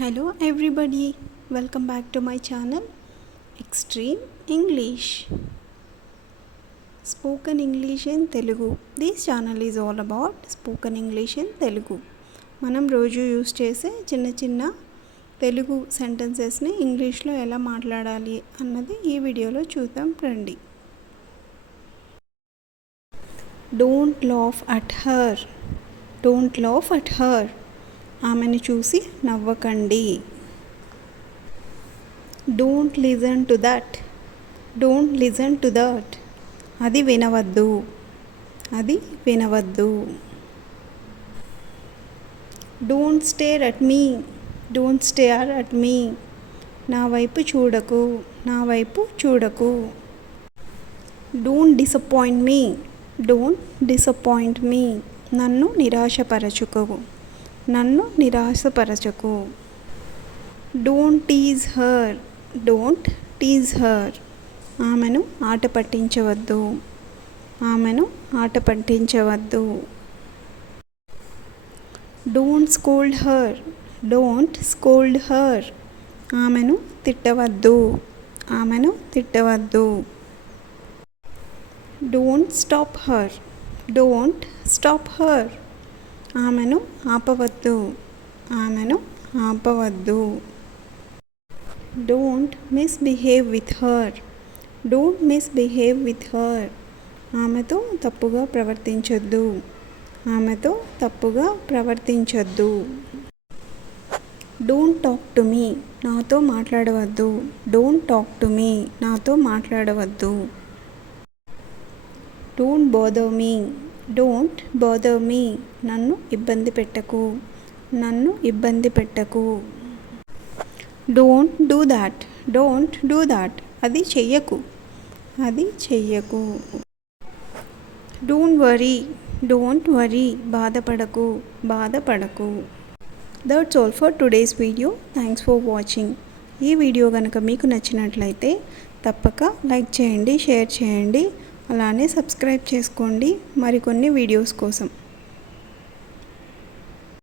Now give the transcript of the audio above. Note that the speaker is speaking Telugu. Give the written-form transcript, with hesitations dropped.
Hello everybody, welcome back to my channel Extreme English. Spoken English in Telugu. This channel is all about spoken English in Telugu. మనం రోజు యూస్ చేసే చిన్న చిన్న తెలుగు సెంటెన్సెస్ని ఇంగ్లీష్లో ఎలా మాట్లాడాలి అన్నది ఈ వీడియోలో చూద్దాం రండి. Don't laugh at her. Don't laugh at her. ఆమెను చూసి నవ్వకండి. Don't listen to that. Don't listen to that. అది వినవద్దు. అది వినవద్దు. Don't stare at me. Don't stare at me. నా వైపు చూడకు. నా వైపు చూడకు. Don't disappoint me. Don't disappoint me. నన్ను నిరాశపరచుకో. నన్ను నిరాశపరచకు. Don't tease her. Don't tease her. ఆమెను ఆట పట్టించవద్దు. ఆమెను ఆట పట్టించవద్దు. Don't scold her. Don't scold her. ఆమెను తిట్టవద్దు. ఆమెను తిట్టవద్దు. Don't stop her. Don't stop her. ఆమెను ఆపవద్దు. ఆమెను ఆపవద్దు. Don't misbehave with her. Don't misbehave with her. ఆమెతో తప్పుగా ప్రవర్తించొద్దు. ఆమెతో తప్పుగా ప్రవర్తించొద్దు. Don't talk to me. నాతో మాట్లాడవద్దు. Don't talk to me. నాతో మాట్లాడవద్దు. Don't bother me. Don't bother me. నన్ను ఇబ్బంది పెట్టకు. నన్ను ఇబ్బంది పెట్టకు. Don't do that. Don't do that. అది చెయ్యకు. అది చెయ్యకు. Don't worry. Don't worry. బాధపడకు. బాధపడకు. That's all for today's video. Thanks for watching. ఈ వీడియో కనుక మీకు నచ్చినట్లయితే తప్పక లైక్ చేయండి, షేర్ చేయండి, అలానే సబ్స్క్రైబ్ చేసుకోండి మరికొన్ని వీడియోస్ కోసం.